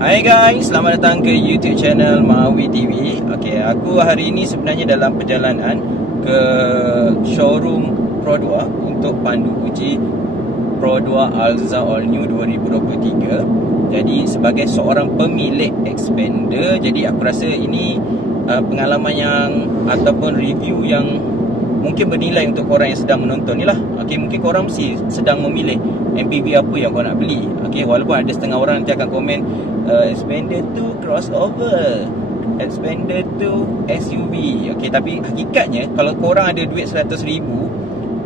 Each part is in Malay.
Hai guys, selamat datang ke YouTube channel Mawi TV. Okey, aku hari ini sebenarnya dalam perjalanan ke showroom Pro 2 untuk pandu uji Pro 2 Alza All New 2023. Jadi sebagai seorang pemilik expander, jadi aku rasa ini pengalaman yang ataupun review yang mungkin bernilai untuk korang yang sedang menonton ni lah. Okey, mungkin korang mesti sedang memilih MPV apa yang korang nak beli. Okey, walaupun ada setengah orang nanti akan komen expander tu crossover, expander tu SUV. Okey, tapi hakikatnya kalau korang ada duit 100,000,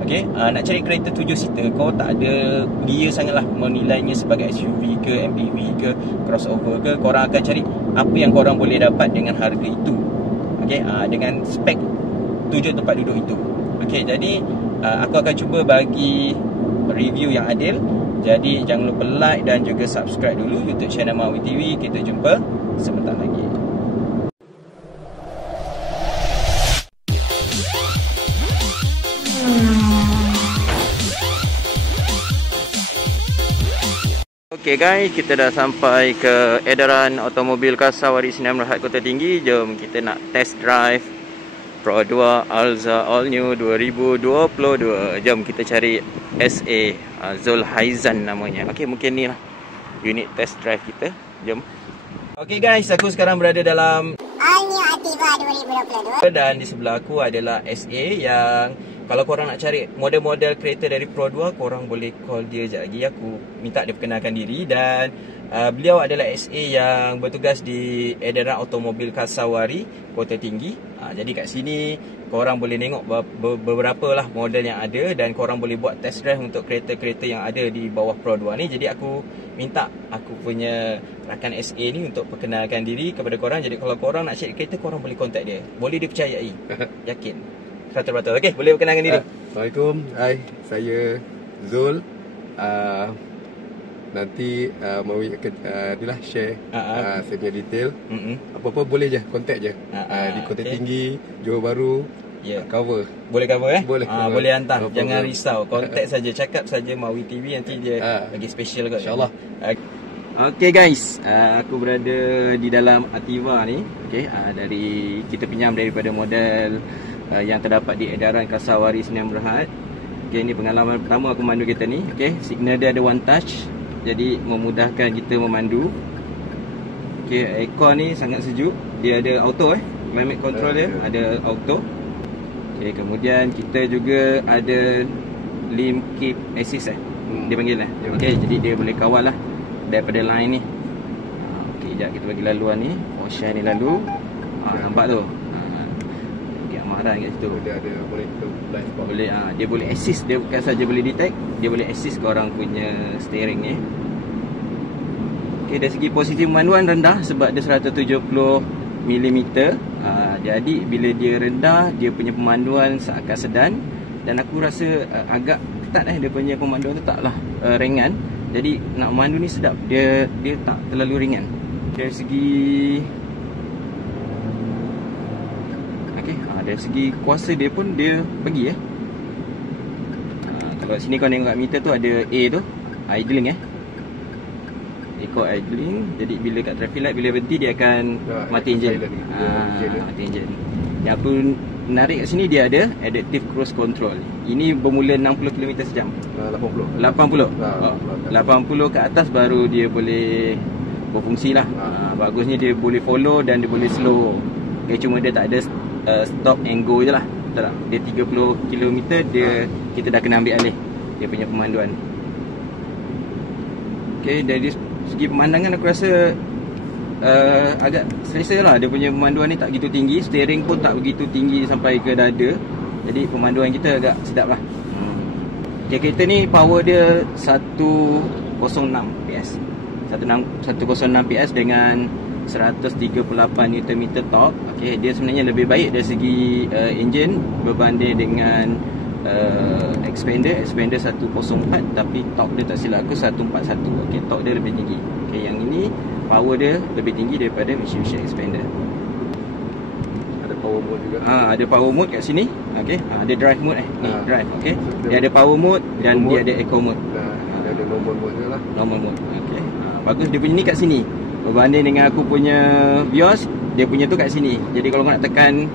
okey, nak cari kereta 7 seater, kau tak ada dia sangatlah menilainya sebagai SUV ke MPV ke crossover ke. Korang akan cari apa yang korang boleh dapat dengan harga itu. Okey, dengan spek 7 tempat duduk itu. Okey, jadi aku akan cuba bagi review yang adil. Jadi jangan lupa like dan juga subscribe dulu YouTube channel Mawi TV. Kita jumpa sebentar lagi. Okey guys, kita dah sampai ke edaran automobil Kasawari Sdn Bhd Kota Tinggi. Jom kita nak test drive Pro 2 Alza All New 2022. Jom kita cari SA Zulhaizan namanya. Okey, mungkin ni lah unit test drive kita. Jom. Okey guys, aku sekarang berada dalam All New Ativa 2022. dan di sebelah aku adalah SA yang kalau korang nak cari model-model kereta dari Pro 2, korang boleh call dia sekejap lagi. Aku minta dia perkenalkan diri. Dan beliau adalah SA yang bertugas di edaran automobil Kasawari Kota Tinggi. Jadi kat sini korang boleh tengok beberapa lah model yang ada, dan korang boleh buat test drive untuk kereta-kereta yang ada di bawah Pro 2 ni. Jadi aku minta aku punya rakan SA ni untuk perkenalkan diri kepada korang. Jadi kalau korang nak cari kereta, korang boleh contact dia. Boleh dipercayai. Yakin 100%. Okey, boleh perkenalkan diri. Assalamualaikum. Hai, saya Zul. Nanti Mawi akan share saya punya detail. Apa-apa boleh je, contact je. Di Kota Tinggi, Johor Bahru, cover. Boleh cover Boleh cover. boleh hantar. No Jangan problem. risau. Contact saja, cakap saja Mawi TV, nanti dia bagi special kot. InsyaAllah. Okey guys, aku berada di dalam Ativa ni. Okey, dari kita pinjam daripada model yang terdapat di edaran Kasawari Sdn Bhd. Okey, ini pengalaman pertama aku memandu kereta ni. Okey, signal dia ada one touch, jadi memudahkan kita memandu. Okey, aircon ni sangat sejuk. Dia ada auto climate control dia ada auto. Okey, kemudian kita juga ada limb keep assist dia panggil lah. Okey, jadi dia boleh kawal lah daripada line ni. Okey, sekejap kita bagi laluan ni. Ocean ni lalu. Nampak tu. Dia amaran kat situ. Dia ada boleh blind spot. Boleh dia boleh assist, dia bukan saja boleh detect, dia boleh assist korang punya steering ni. Okey, dari segi posisi pemanduan rendah sebab dia 170mm. Jadi bila dia rendah, dia punya pemanduan seakan sedan, dan aku rasa agak ketat dia punya pemanduan tu taklah ringan. Jadi nak memandu ni sedap. Dia tak terlalu ringan. Dari segi dari segi kuasa dia pun dia bagi kalau sini kau tengok kat meter tu ada A tu, idling ikut idling. Jadi bila kat traffic light, bila berhenti dia akan mati enjin. Mati enjin. Yang aku menarik kat sini, dia ada adaptive cruise control. Ini bermula 60km sejam. 80 ke atas baru dia boleh berfungsi lah. Bagusnya dia boleh follow dan dia boleh slow. Okay, cuma dia tak ada stop and go je lah. Tak, dia 30km kita dah kena ambil alih dia punya pemanduan. Okay, dari segi pemandangan aku rasa agak selesa lah. Dia punya pemanduan ni tak begitu tinggi, steering pun tak begitu tinggi sampai ke dada. Jadi pemanduan kita agak sedap lah. Okay, kereta ni power dia 106 PS 106 PS dengan 138 Nm torque. Okey, dia sebenarnya lebih baik dari segi enjin berbanding dengan expander 104, tapi torque dia tak silap aku 141. Okey, torque dia lebih tinggi. Okey, yang ini power dia lebih tinggi daripada Mitsubishi Expander. Ada power mode juga. Ada power mode kat sini. Okey, ada drive mode ni drive. Okey, dia ada power mode dan dia ada eco mode. Dia ada normal mode je lah. Normal mode. Okey. Bagus dia punya ni kat sini. Berbanding dengan aku punya Vios, dia punya tu kat sini. Jadi kalau nak tekan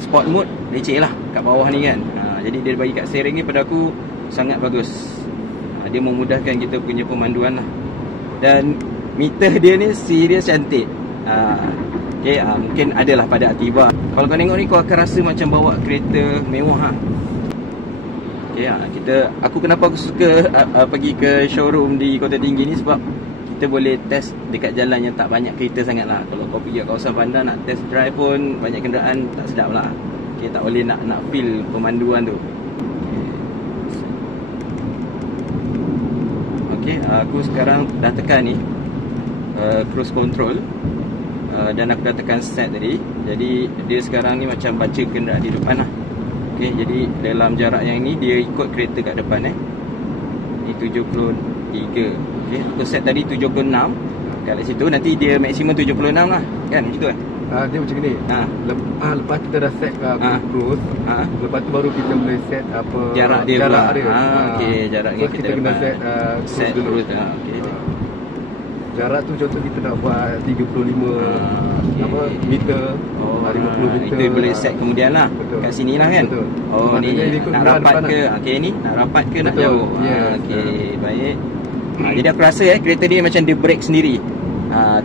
sport mode, leceh lah kat bawah ni kan. Jadi dia bagi kat steering ni pada aku sangat bagus. Dia memudahkan kita punya pemanduan lah. Dan meter dia ni serius cantik. Mungkin adalah pada Activa. Kalau kau tengok ni, kau akan rasa macam bawa kereta mewah ha. Aku kenapa aku suka pergi ke showroom di Kota Tinggi ni, sebab kita boleh test dekat jalan yang tak banyak kereta sangat lah. Kalau kau pergi kat kawasan bandar nak test drive pun banyak kenderaan, tak sedap lah. Tak boleh nak feel pemanduan tu. Aku sekarang dah tekan ni cruise control, dan aku dah tekan set tadi. Jadi dia sekarang ni macam baca kenderaan di depan lah. Jadi dalam jarak yang ni dia ikut kereta kat depan ni 73. Aku set tadi 76 kat situ. Nanti dia maksimum 76 lah kan, macam tu kan? Dia macam ni. Lepas kita dah set cruise, lepas tu baru kita boleh set apa jarak dia. Jarak jarak so kita kena set cruise dulu. Jarak tu contoh kita nak buat 35 meter, 50 meter. Itu boleh set kemudian lah. Betul. Kat sini lah kan. Betul. Ni nak rapat ke? Ni nak rapat ke nak jauh? Baik. Jadi aku rasa kereta ni macam dia brake sendiri.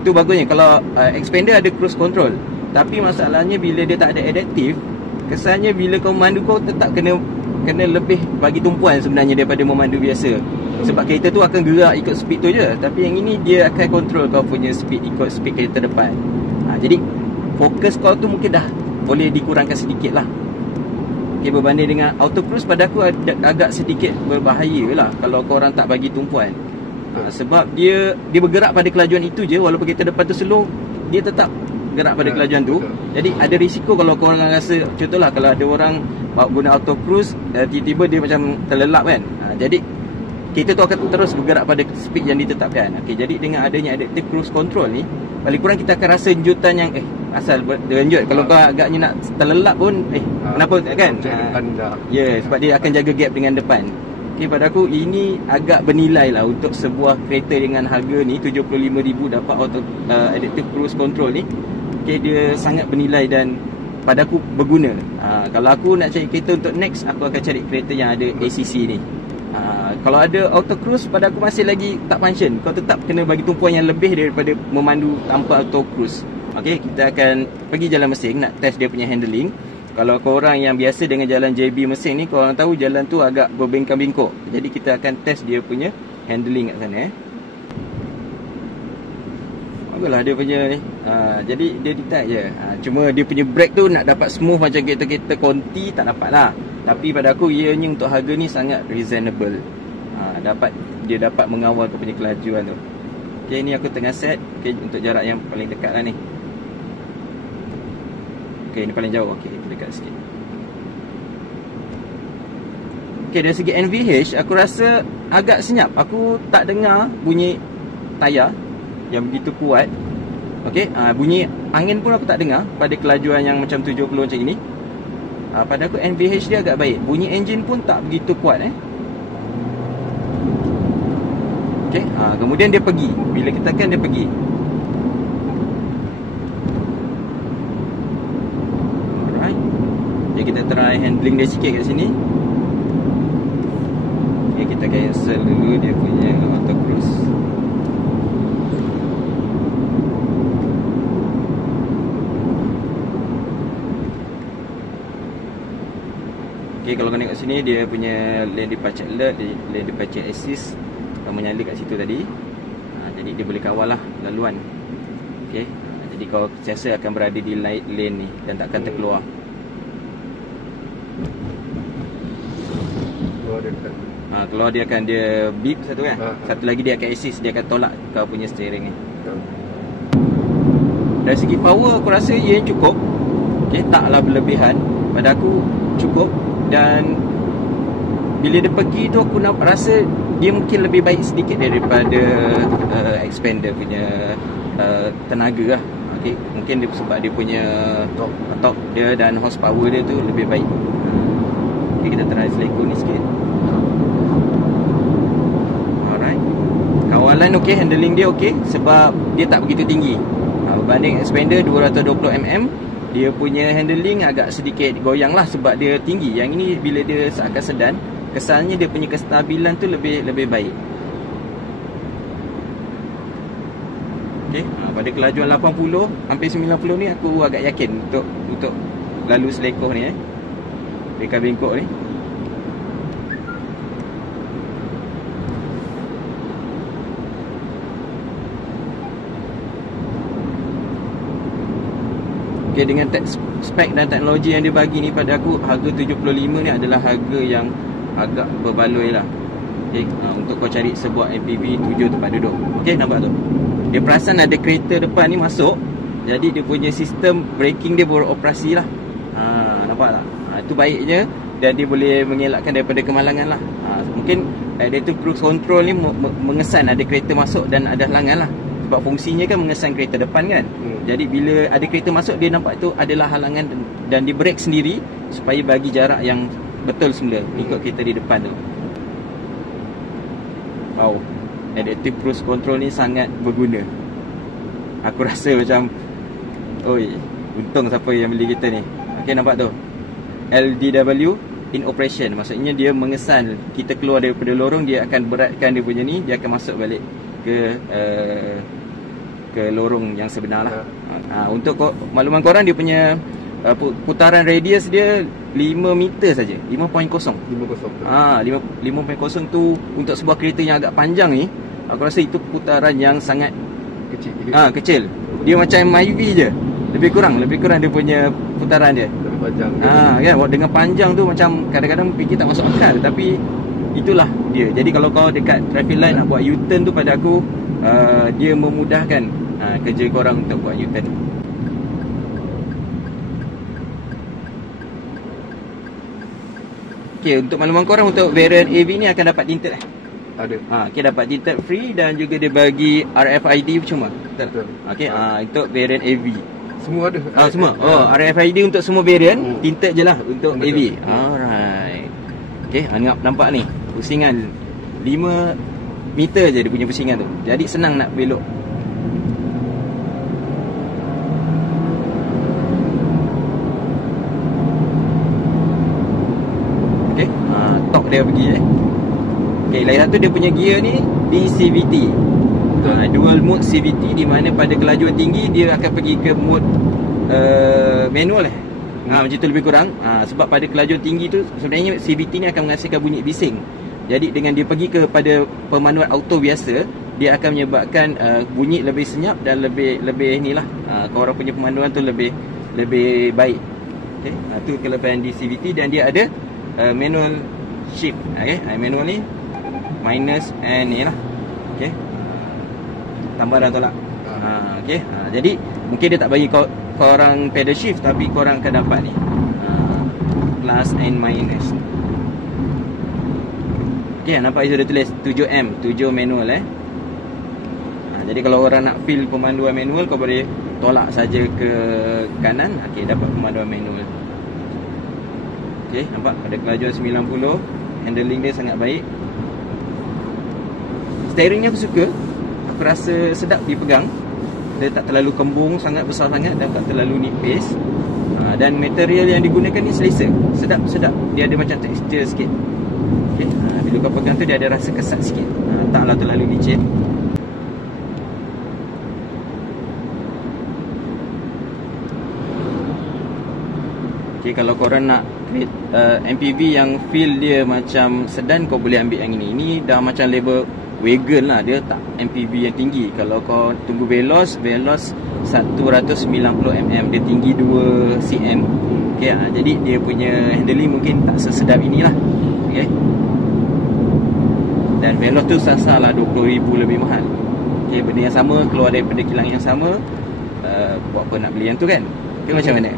Tu bagusnya. Kalau Xpander ada cruise control, tapi masalahnya bila dia tak ada adaptive, kesannya bila kau memandu kau tetap kena lebih bagi tumpuan sebenarnya daripada memandu biasa. Sebab kereta tu akan gerak ikut speed tu je, tapi yang ini dia akan control kau punya speed ikut speed kereta depan. Jadi fokus kau tu mungkin dah boleh dikurangkan sedikit lah. Berbanding dengan auto cruise, pada aku agak sedikit berbahaya lah kalau korang tak bagi tumpuan. Sebab dia bergerak pada kelajuan itu je. Walaupun kereta depan tu slow, dia tetap gerak pada kelajuan tu. Jadi ada risiko kalau korang rasa, contohlah kalau ada orang guna auto cruise, tiba-tiba dia macam terlelap kan. Jadi kereta tu akan terus bergerak pada speed yang ditetapkan. Jadi dengan adanya adaptive cruise control ni, paling kurang kita akan rasa juntan yang asal berlanjut. Kalau kau agaknya nak terlelap pun kenapa kan? Sebab dia akan jaga gap dengan depan. Pada aku ini agak bernilai lah untuk sebuah kereta dengan harga ni 75,000 dapat auto adaptive cruise control ni. Dia sangat bernilai dan pada aku berguna. Kalau aku nak cari kereta untuk next, aku akan cari kereta yang ada ACC ni. Kalau ada auto cruise, pada aku masih lagi tak function. Kau tetap kena bagi tumpuan yang lebih daripada memandu tanpa auto cruise. Kita akan pergi jalan mesin, nak test dia punya handling. Kalau korang yang biasa dengan jalan JB mesin ni, korang tahu jalan tu agak berbengkang-bengkok. Jadi kita akan test dia punya handling kat sana. Baguslah dia punya ni. Jadi dia detect je. Cuma dia punya brake tu nak dapat smooth macam kereta-kereta Conti tak dapat lah. Tapi pada aku ianya untuk harga ni sangat reasonable. Dia dapat mengawal kau punya kelajuan tu. Ni aku tengah set untuk jarak yang paling dekat lah ni. Ni paling jauh. Kita dekat sikit. Dari segi NVH, aku rasa agak senyap. Aku tak dengar bunyi tayar yang begitu kuat. Bunyi angin pun aku tak dengar pada kelajuan yang macam 70 macam ini. Pada aku NVH dia agak baik. Bunyi enjin pun tak begitu kuat. Kemudian dia pergi. Bila kita tekan dia pergi. Alright. Jadi kita try handling dia sikit kat sini. Kita cancel dulu dia punya auto cruise. Kalau kau tengok sini, dia punya lane departure alert, lane departure assist menyala kat situ tadi. Jadi dia boleh kawal lah laluan. Jadi kau sentiasa akan berada di lane ni dan takkan terkeluar. Keluar dia akan beep satu kan. Satu lagi dia akan assist, dia akan tolak kau punya steering ni. Dari segi power aku rasa ia cukup. Taklah berlebihan. Pada aku cukup. Dan bila dia pergi tu aku nak rasa dia mungkin lebih baik sedikit daripada Xpander punya tenaga lah. Mungkin dia sebab dia punya top dia dan horsepower dia tu lebih baik. Kita try seleko ni sikit. Alright. Kawal Jalan okey, handling dia okey sebab dia tak begitu tinggi. Berbanding Xpander 220mm, dia punya handling agak sedikit goyang lah sebab dia tinggi. Yang ini bila dia seakan sedan, kesannya dia punya kestabilan tu lebih baik. Okey, pada kelajuan 80 hampir 90 ni aku agak yakin untuk lalu selekoh ni dekat bengkok ni. Okay, dengan spek dan teknologi yang dia bagi ni, pada aku harga 75 ni adalah harga yang agak berbaloi lah. Okay, untuk kau cari sebuah MPV 7 tempat duduk. Okay, nampak tu? Dia perasan ada kereta depan ni masuk, jadi dia punya sistem braking dia beroperasi lah. Nampak tak? Itu baiknya, dan dia boleh mengelakkan daripada kemalangan lah. Mungkin adaptive cruise control ni mengesan ada kereta masuk dan ada halangan lah. Sebab fungsinya kan mengesan kereta depan kan. Jadi bila ada kereta masuk, dia nampak tu adalah halangan dan dia brake sendiri supaya bagi jarak yang betul semula ikut kereta di depan tu. Wow, adaptive cruise control ni sangat berguna. Aku rasa macam, oi, untung siapa yang beli kereta ni. Okay, nampak tu, LDW in operation. Maksudnya dia mengesan kita keluar daripada lorong, dia akan beratkan dia punya ni, dia akan masuk balik ke lorong yang sebenar lah. Untuk makluman korang, dia punya putaran radius dia 5 meter saja, 5.0. 5.0 tu untuk sebuah kereta yang agak panjang ni, aku rasa itu putaran yang sangat kecil. Dia macam MIV je, lebih kurang dia punya putaran dia. Lebih panjang. Kan, dengan panjang tu macam kadang-kadang fikir tak masuk akal, tapi itulah dia. Jadi kalau kau dekat traffic light nak buat U-turn tu, pada aku dia memudahkan kerja korang untuk buat U-turn. Okay, untuk makluman korang, untuk variant AV ni akan dapat tinted Ada. Okay, dapat tinted free dan juga dia bagi RFID percuma. Betul. Okay, untuk variant AV semua ada. Semua. RFID untuk semua variant, tinted je lah untuk AV. Alright. Okay, nampak ni pusingan 5 meter je dia punya pusingan tu. Jadi senang nak belok. Okay, tok dia pergi Okay, lain satu dia punya gear ni di CVT. Dual mode CVT, di mana pada kelajuan tinggi dia akan pergi ke mode manual macam tu lebih kurang. Sebab pada kelajuan tinggi tu sebenarnya CVT ni akan menghasilkan bunyi bising. Jadi dengan dia pergi kepada pemanduan auto biasa, dia akan menyebabkan bunyi lebih senyap dan lebih ni lah. Korang punya pemanduan tu lebih baik. Okay, tu kelebihan di CVT. Dan dia ada manual shift. Okay, manual ni minus and ni lah. Okay, tambah dan tolak. Okay, jadi mungkin dia tak bagi korang pedal shift, tapi korang akan dapat ni plus and minus. Okay, nampak dia tulis 7M, 7 manual jadi kalau orang nak feel pemanduan manual, kau boleh tolak saja ke kanan. Okay, dapat pemanduan manual. Okay, nampak pada kelajuan 90, handling dia sangat baik. Steering ni aku suka, aku rasa sedap dipegang. Dia tak terlalu kembung sangat, besar sangat, dan tak terlalu nipis. Dan material yang digunakan ni selesa, sedap. Dia ada macam tekstur sikit. Okay, bila kau pegang tu dia ada rasa kesat sikit, taklah terlalu licin. Okay, kalau korang nak create MPV yang feel dia macam sedan, kau boleh ambil yang ini. Ini dah macam label wagon lah, dia tak MPV yang tinggi. Kalau kau tunggu Veloz 190mm, dia tinggi 2 cm. Okay, jadi dia punya handling mungkin tak sesedap inilah. Okay, dan Veloz tu sasar lah 20,000 lebih mahal. Okay, benda yang sama, keluar daripada kilang yang sama, buat apa nak beli yang tu kan? Okay, macam mana?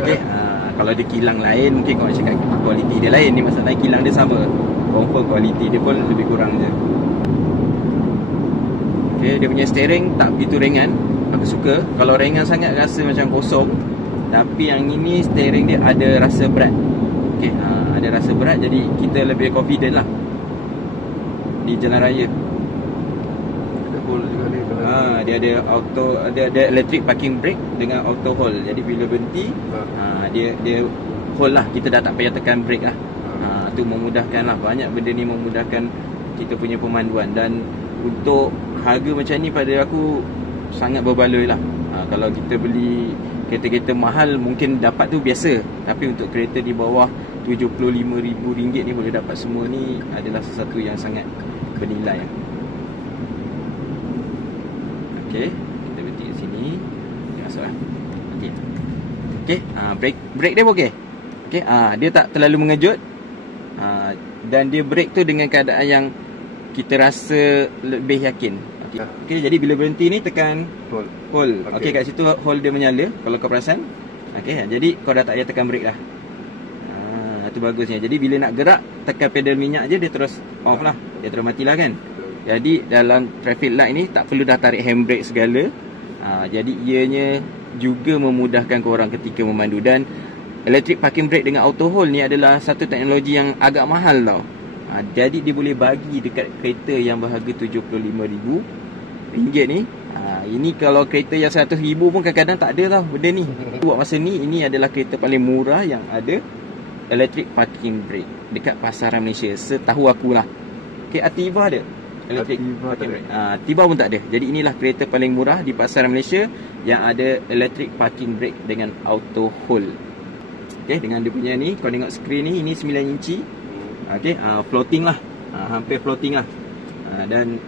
Okay, kalau dia kilang lain, mungkin kau nak cakap kualiti dia lain. Ni masalah kilang dia sama, confirm kualiti dia pun lebih kurang je. Okay, dia punya steering tak begitu ringan, aku suka. Kalau ringan sangat rasa macam kosong, tapi yang ini steering dia ada rasa berat. Okay, ada rasa berat, jadi kita lebih confident lah di jalan raya. hold juga ni. Dia ada auto, ada electric parking brake dengan auto hold. Jadi bila berhenti, dia hold lah. Kita dah tak payah tekan brake lah. Tu memudahkan lah. Banyak benda ni memudahkan kita punya pemanduan. Dan untuk harga macam ni pada aku sangat berbaloi lah. Kalau kita beli kereta-kereta mahal mungkin dapat tu biasa, tapi untuk kereta di bawah RM75,000 ni boleh dapat semua ni adalah sesuatu yang sangat bernilai. Okey, kita berhenti kat sini. Dia masuklah. Okey. Okey, brake dia pun okey. Okey, dia tak terlalu mengejut. Dan dia brake tu dengan keadaan yang kita rasa lebih yakin. Okey, jadi bila berhenti ni tekan hold. Okey, kat situ hold dia menyala kalau kau perasan. Okey, jadi kau dah tak payah tekan brake dah. Itu bagusnya. Jadi bila nak gerak, tekan pedal minyak je, dia terus off lah. Dia terus matilah kan. Jadi dalam traffic light ni tak perlu dah tarik handbrake segala. Jadi ianya juga memudahkan korang ketika memandu. Dan electric parking brake dengan auto hold ni adalah satu teknologi yang agak mahal tau. Jadi dia boleh bagi dekat kereta yang berharga RM75,000 ni. Ini kalau kereta yang RM100,000 pun kadang-kadang tak ada tau benda ni. Buat masa ni, ini adalah kereta paling murah yang ada electric parking brake dekat pasaran Malaysia, setahu akulah. Okay, Ativa ada electric parking brake. Ativa pun tak ada. Jadi inilah kereta paling murah di pasaran Malaysia yang ada electric parking brake dengan auto hold. Okay, dengan dia punya ni, kau tengok skrin ni, ini 9 inci. Okay, floating lah, hampir floating lah. Dan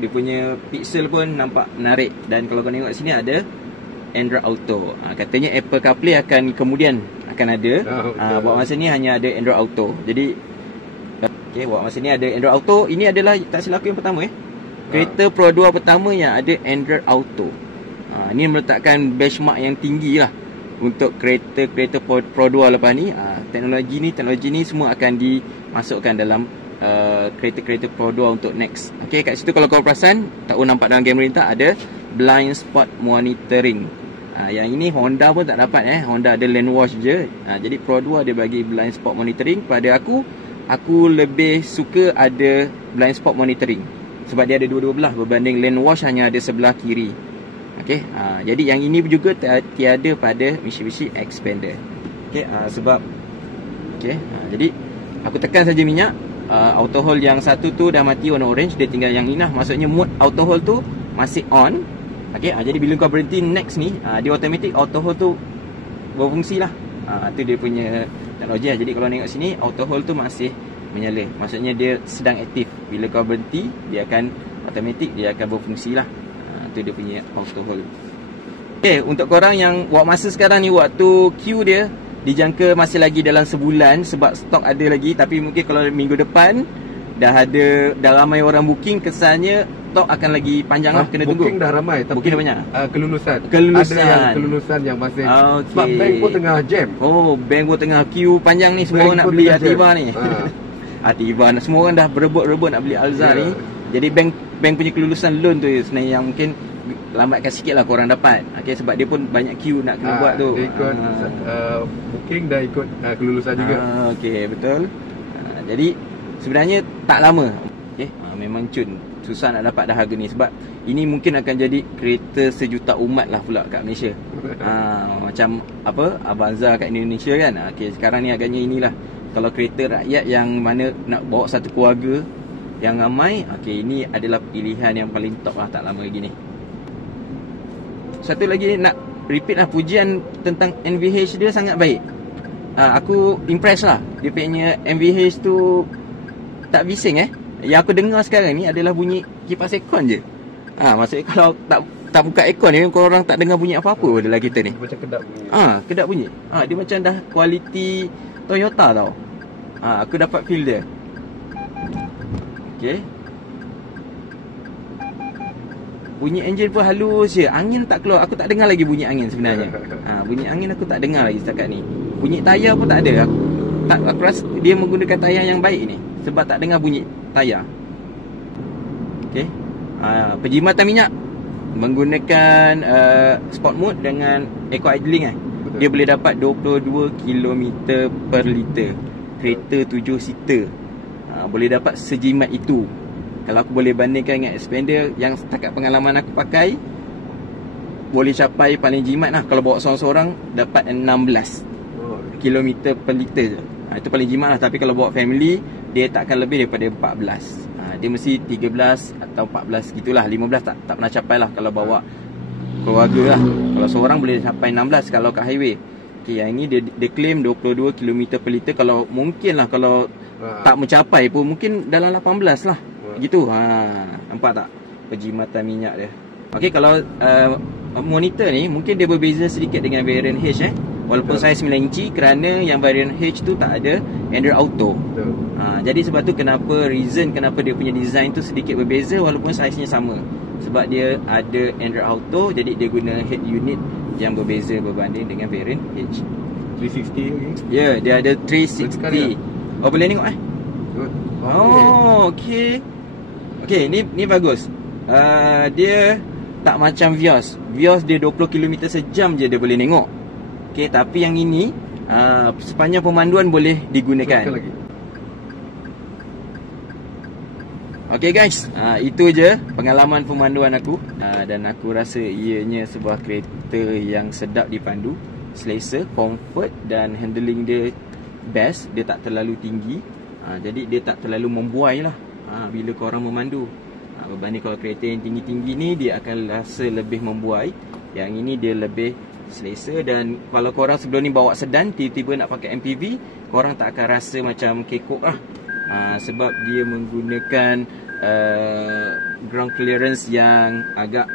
dia punya pixel pun nampak menarik. Dan kalau kau tengok sini ada Android Auto. Katanya Apple CarPlay akan kemudian akan ada. Buat masa ni hanya ada Android Auto. Jadi okay, buat masa ni ada Android Auto. Ini adalah tak silap aku yang pertama kereta Pro 2 pertama yang ada Android Auto. Ini meletakkan benchmark yang tinggi lah untuk kereta-kereta Pro 2 lepas ni. Teknologi ni semua akan dimasukkan dalam kereta-kereta Pro 2 untuk next. Okay, kat situ kalau kau perasan, tak nampak dalam kamera ni tak ada blind spot monitoring. Yang ini Honda pun tak dapat Honda ada lane wash je. Jadi Pro 2 dia bagi blind spot monitoring. Pada aku lebih suka ada blind spot monitoring sebab dia ada dua-dua belah berbanding lane wash hanya ada sebelah kiri. Okey, jadi yang ini juga tiada pada Mitsubishi Xpander. Okey, sebab okey, jadi aku tekan saja minyak. Auto hold yang satu tu dah mati warna orange, dia tinggal yang ini lah. Maksudnya mode auto hold tu masih on. Okey, jadi bila kau berhenti next ni, dia automatic auto hold tu berfungsi lah. Tu dia punya teknologi lah. Jadi kalau tengok sini, auto hold tu masih menyala. Maksudnya dia sedang aktif. Bila kau berhenti, dia akan automatic, dia akan berfungsi lah. Tu dia punya auto hold. Okay, untuk korang yang buat masa sekarang ni, waktu queue dia dijangka masih lagi dalam sebulan sebab stok ada lagi. Tapi mungkin kalau minggu depan dah ramai orang booking, kesannya stok akan lagi panjang lah, kena tunggu. Booking dah ramai, tapi booking dah banyak. Kelulusan ada yang kelulusan yang masih sebab bank pun tengah jam. Bank pun tengah queue panjang ni. Semua orang nak beli Ativa ni. Ativa, semua orang dah berebut-rebut nak beli Alza ni. Jadi bank punya kelulusan loan tu sebenarnya yang mungkin lambatkan sikit lah korang dapat. Okay, sebab dia pun banyak queue nak kena buat tu. Dia ikut booking dah ikut kelulusan juga. Okay, betul. Jadi sebenarnya tak lama. Okay, memang cun, susah nak dapat dah harga ni. Sebab ini mungkin akan jadi kereta sejuta umat lah pula kat Malaysia. Macam apa, Avanza kat Indonesia kan. Okay, sekarang ni agaknya inilah. Kalau kereta rakyat yang mana nak bawa satu keluarga yang ramai, okay, ini adalah pilihan yang paling top lah, tak lama lagi ni. Satu lagi nak repeat lah, pujian tentang NVH dia sangat baik. Aku impress lah. Dia punya NVH tu tak bising Yang aku dengar sekarang ni adalah bunyi kipas aircon je. Maksudnya kalau tak buka aircon ni, korang tak dengar bunyi apa-apa dalam kereta ni. Macam kedap bunyi. Kedap bunyi. Dia macam dah kualiti Toyota tau. Aku dapat feel dia. Okay, bunyi enjin pun halus je. Angin tak keluar. Aku tak dengar lagi bunyi angin sebenarnya. Bunyi angin aku tak dengar lagi setakat ni. Bunyi tayar pun tak ada. Aku rasa dia menggunakan tayar yang baik ni sebab tak dengar bunyi tayar. Okay, penjimatan minyak menggunakan sport mode dengan eco idling Dia boleh dapat 22 km per liter. Kereta 7 seater boleh dapat sejimat itu. Kalau aku boleh bandingkan dengan Xpander yang setakat pengalaman aku pakai, boleh capai paling jimat lah. Kalau bawa seorang-seorang dapat 16 km per liter je. Itu paling jimat lah. Tapi kalau bawa family, dia takkan lebih daripada 14. Dia mesti 13 atau 14 gitulah. 15 tak pernah capai lah kalau bawa keluarga lah. Kalau seorang boleh capai 16 kalau kat highway. Okay, yang ni dia claim 22 km per liter. Kalau mungkin lah, kalau tak mencapai pun mungkin dalam 18 lah. Gitu. Nampak tak perjimatan minyak dia. Okay, kalau monitor ni mungkin dia berbeza sedikit dengan variant H walaupun saya 9 inci, kerana yang variant H tu tak ada Android Auto. Jadi sebab tu kenapa dia punya design tu sedikit berbeza walaupun saiznya sama. Sebab dia ada Android Auto, jadi dia guna head unit yang berbeza berbanding dengan variant H. 360 lagi. Ya, dia ada 360. Oh, boleh tengok okey. Okey, ni bagus. Dia tak macam Vios. Vios dia 20 km sejam je dia boleh tengok. Okey, tapi yang ini sepanjang pemanduan boleh digunakan. Okey guys, itu je pengalaman pemanduan aku. Dan aku rasa ianya sebuah kereta yang sedap dipandu, selesa, comfort dan handling dia best. Dia tak terlalu tinggi, jadi dia tak terlalu membuai lah bila korang memandu. Berbanding kalau kereta yang tinggi-tinggi ni, dia akan rasa lebih membuai. Yang ini dia lebih selesa. Dan kalau korang sebelum ni bawa sedan, tiba-tiba nak pakai MPV, korang tak akan rasa macam kekok lah. Sebab dia menggunakan ground clearance yang agak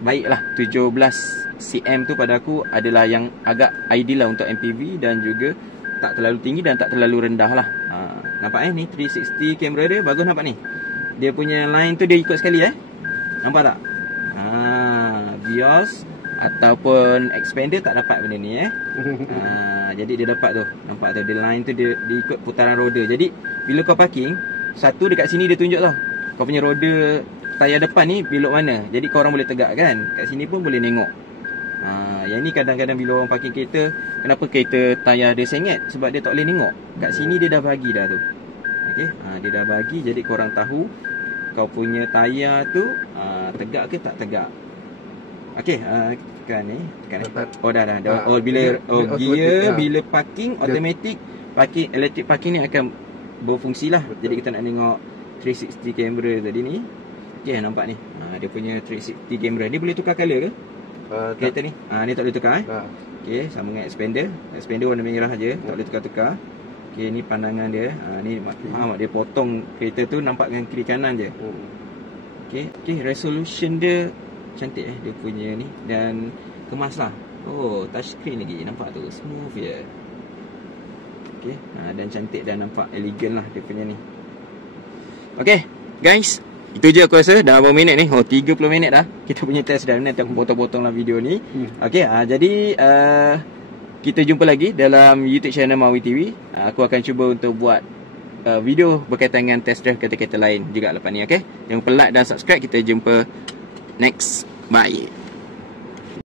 baik lah. 17 cm tu pada aku adalah yang agak ideal lah untuk MPV. Dan juga tak terlalu tinggi dan tak terlalu rendah lah. Nampak ni 360 kamera dia bagus. Nampak ni, dia punya line tu dia ikut sekali nampak tak? Vios ataupun Xpander tak dapat benda ni jadi dia dapat tu. Nampak tu, dia line tu dia ikut putaran roda. Jadi bila kau parking, satu dekat sini dia tunjuk tau, kau punya roda tayar depan ni belok mana. Jadi kau orang boleh tegak kan. Kat sini pun boleh tengok. Yang ni kadang-kadang bila orang parking kereta, kenapa kereta tayar dia sengit? Sebab dia tak boleh tengok. Kat sini dia dah bagi dah tu. Okey, dia dah bagi, jadi korang tahu kau punya tayar tu tegak ke tak tegak. Okey, tekan ni. Oh dah. Gear bila parking automatic, parking electric parking ni akan berfungsi lah. Jadi kita nak tengok 360 kamera tadi ni. Okey, nampak ni. Dia punya 360 kamera ni boleh tukar color ke? Kereta ni. Ni tak boleh tukar Okey, sama dengan Xpander. Xpander warna merah je, tak boleh tukar-tukar. Okey, ni pandangan dia. Ni dia potong kereta tu nampak dengan kiri kanan je. Okey, resolution dia cantik dia punya ni. Dan kemas lah. Oh, touchscreen lagi. Nampak tu, smooth je. Okey, dan cantik dan nampak elegan lah dia punya ni. Okey, guys, itu je aku rasa. Dah berapa minit ni? 30 minit dah kita punya test drive. Nanti aku potong-potong lah video ni. Okey, jadi kita jumpa lagi dalam YouTube channel Mawi TV. Aku akan cuba untuk buat video berkaitan dengan test drive kereta-kereta lain juga lepas ni. Okay, jangan lupa like dan subscribe. Kita jumpa next. Bye.